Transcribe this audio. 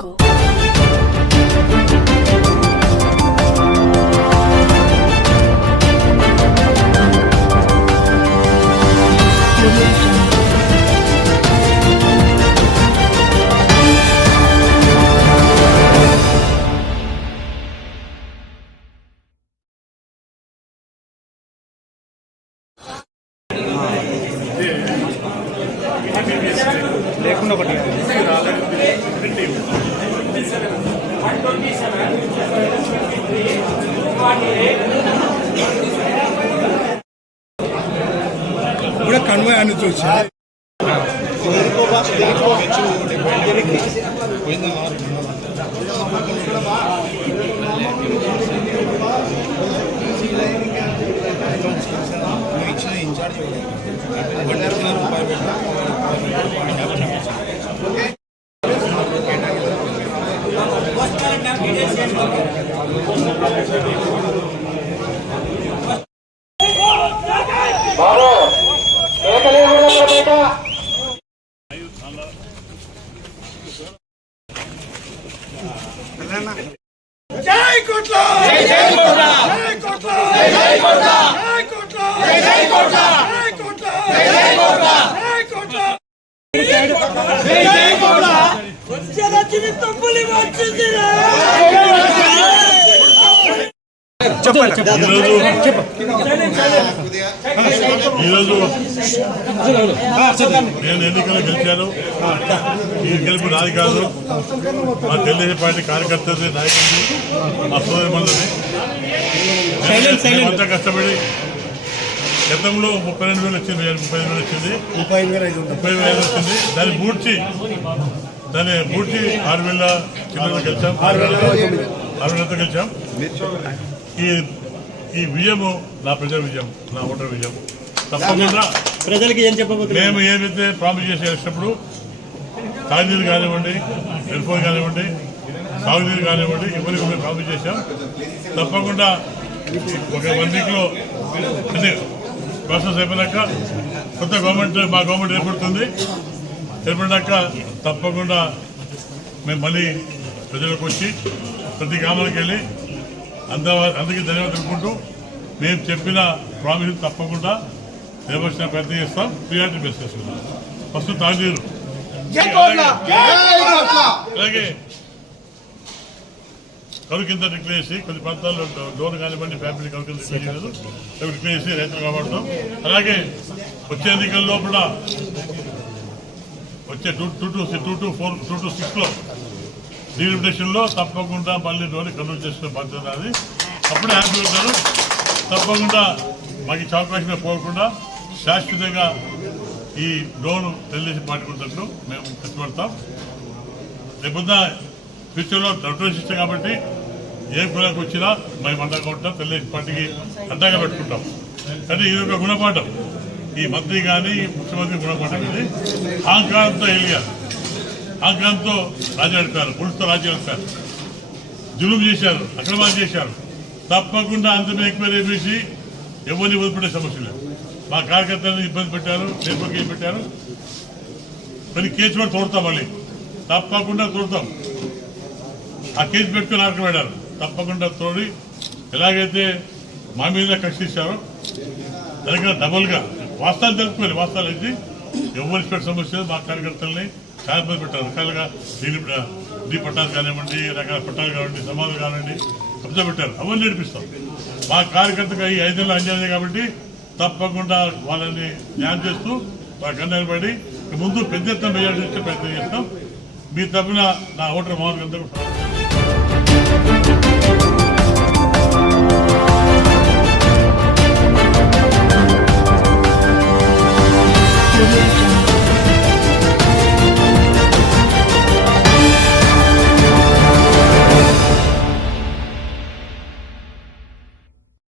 jungle. లేకుండా ఒకటి కూడా కన్వే అని చూసి. ఇచ్చిన ఇన్ఛార్జ్ వన్ లక్షల రూపాయలు పెట్టి జై కోట్ల జై జై కోట్ల జై కోట్ల జై కోట్ల జై కోట్ల జై కోట్ల జై కోట్ల జై కోట్ల జై కోట్ల జై జై కోట్ల! ఈరోజు నేను ఎన్నికలు గెలిచాను ఈ గెలుపు నాది కాదు మా తెలుగుదేశం పార్టీ కార్యకర్తలు నాయకులు మా సోదరి మండలి మేమంతా కష్టపడి గతంలో ముప్పై రెండు వేలు వచ్చింది ముప్పై ఐదు వేలు వచ్చింది ముప్పై ఐదు వేలు వచ్చింది దాన్ని పూడ్చి దాన్ని పూడ్చి ఆరు వేల చిల్లర గెలిచాం. ఆరు వేల ఆరు వేలతో గెలిచాం. ఈ ఈ విజయము నా ప్రజల విజయం నా ఓటర్ విజయం. తప్పకుండా ప్రజలకి ఏం చెప్పబోతున్నారు? మేము ఏదైతే ప్రామిస్ చేసి వచ్చినప్పుడు తాగునీరు కానివ్వండి టెలిఫోన్ కానివ్వండి సాగునీరు కానివ్వండి ఇవన్నీ మేము ప్రామిస్ చేశాం. తప్పకుండా ఒక వన్ వీక్లో అంటే ప్రాసెస్ అయిపోయినాక కొత్త గవర్నమెంట్ మా గవర్నమెంట్ ఏర్పడుతుంది. ఏర్పడినాక తప్పకుండా మేము మళ్ళీ ప్రజలకు వచ్చి ప్రతి గ్రామానికి వెళ్ళి అంద అందరికీ ధన్యవాదాలు తెలుపుకుంటూ మేము చెప్పిన ప్రామిస్ తప్పకుండా నిర్వహించిన ప్రయత్నం చేస్తాం. ప్రియారిటీ బేస్ చేసుకుంటాం ఫస్ట్ కోట్ల! అలాగే కరువు కింద డిక్లేర్ చేసి కొన్ని ప్రాంతాల్లో డోర్ కానివ్వండి ఫ్యామిలీ కరువు కింద డిక్లేర్ చేయలేదు. డిక్లేర్ చేసి రైతులు కాపాడుతాం అలాగే వచ్చే ఎన్నికల లోపల వచ్చే two two two two two four two two సిక్స్లో డీలిమిటేషన్లో తప్పకుండా మళ్ళీ డోర్ని కన్వర్ట్ చేసుకునే బాధ్యత అది అప్పుడే హ్యాపీ ఉంటారు. తప్పకుండా మాకు చౌకాశమే పోకుండా శాశ్వతంగా ఈ లోన్ తెలుగుదేశం పాటుకుంటున్నట్లు మేము కష్టపడతాం రేపొద్దున ఫ్యూచర్లో డబ్బులు సిస్టమ్ కాబట్టి ఏ గుణకు వచ్చినా మేము అండగా ఉంటాం. తెలుగుదేశం పార్టీకి అండగా పెట్టుకుంటాం. కానీ ఇది ఒక గుణపాఠం. ఈ మంత్రి కానీ ముఖ్యమంత్రి గుణపాఠం ఇది అహంకారంతో ఎలిగారు అహంకారంతో రాజాడుతారు పులుసుతో రాజ్యాడుతారు జులుం చేశారు అక్రమాలు చేశారు. తప్పకుండా అందరినీ ఎంక్వైరీ చేసి ఎవరిని వదిలిపెట్టే సమస్య లేదు. మా కార్యకర్తలను ఇబ్బంది పెట్టారు నేపథ్యం పెట్టారు. కొన్ని కేసు కూడా తోడతాం మళ్ళీ. తప్పకుండా తోడతాం. ఆ కేసు పెట్టుకుని ఆర్డర్ పెట్టారు తప్పకుండా తోడి ఎలాగైతే మా మీద కక్షిస్తారో దానికన్నా డబుల్గా వాస్తవాలు తెలుపుకోవాలి వాస్తవాలు అయితే ఎవరు పెట్టే సమస్య లేదు. మా కార్యకర్తలని చాలా మంది పెట్టారు. రకాలుగా దీని డీ పట్టాలు కానివ్వండి రకాల పట్టాలు కానివ్వండి సమాధులు కానివ్వండి కబ్జా పెట్టారు. అవన్నీ నేర్పిస్తాం మా కార్యకర్తగా ఈ ఐదేళ్ళు అంజాలి కాబట్టి తప్పకుండా వాళ్ళని న్యాయం చేస్తూ వాళ్ళ గండాలు పడి ముందు పెద్ద ఎత్తున మెజార్టీ ఇచ్చే ప్రయత్నం చేస్తాం. మీ తప్పున నా ఓటర్ మామూలుగా అందరూ